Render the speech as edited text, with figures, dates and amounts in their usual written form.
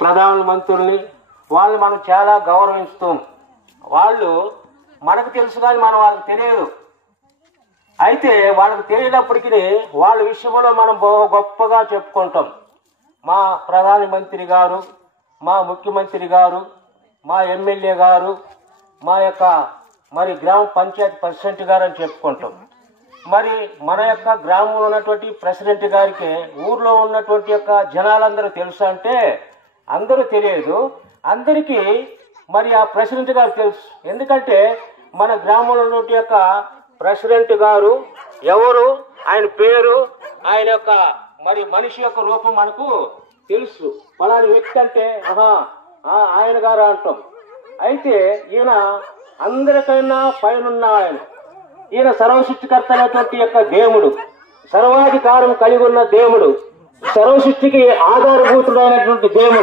ప్రధాన మంత్రుల్ని వాళ్ళు మనం చాలా గౌరవిస్తాం. వాళ్ళు మనకు తెలుసు కానీ మనం వాళ్ళకి తెలియదు. అయితే వాళ్ళకి తెలియనప్పటికీ వాళ్ళ విషయంలో మనం గొప్పగా చెప్పుకుంటాం. మా ప్రధానమంత్రి గారు, మా ముఖ్యమంత్రి గారు, మా ఎమ్మెల్యే గారు, మా యొక్క మరి గ్రామ పంచాయతీ ప్రెసిడెంట్ గారు అని చెప్పుకుంటాం. మరి మన యొక్క గ్రామంలో ఉన్నటువంటి ప్రెసిడెంట్ గారికి ఊర్లో ఉన్నటువంటి యొక్క జనాలందరూ తెలుసు అంటే అందరూ తెలియదు. అందరికీ మరి ఆ ప్రెసిడెంట్ గారు తెలుసు. ఎందుకంటే మన గ్రామంలో ఉన్నటువంటి యొక్క ప్రెసిడెంట్ గారు ఎవరు, ఆయన పేరు, ఆయన యొక్క మరి మనిషి యొక్క రూపం మనకు తెలుసు. ఫలాని వ్యక్తి అంటే ఆయన గారు అంటాం. అయితే ఈయన అందరికైనా పైనున్న ఆయన, ఈయన సర్వసృష్టికర్త అయినటువంటి యొక్క దేవుడు, సర్వాధికారం కలిగి ఉన్న దేవుడు, సర్వసృష్టికి ఆధారభూతుడైనటువంటి దేవుడు.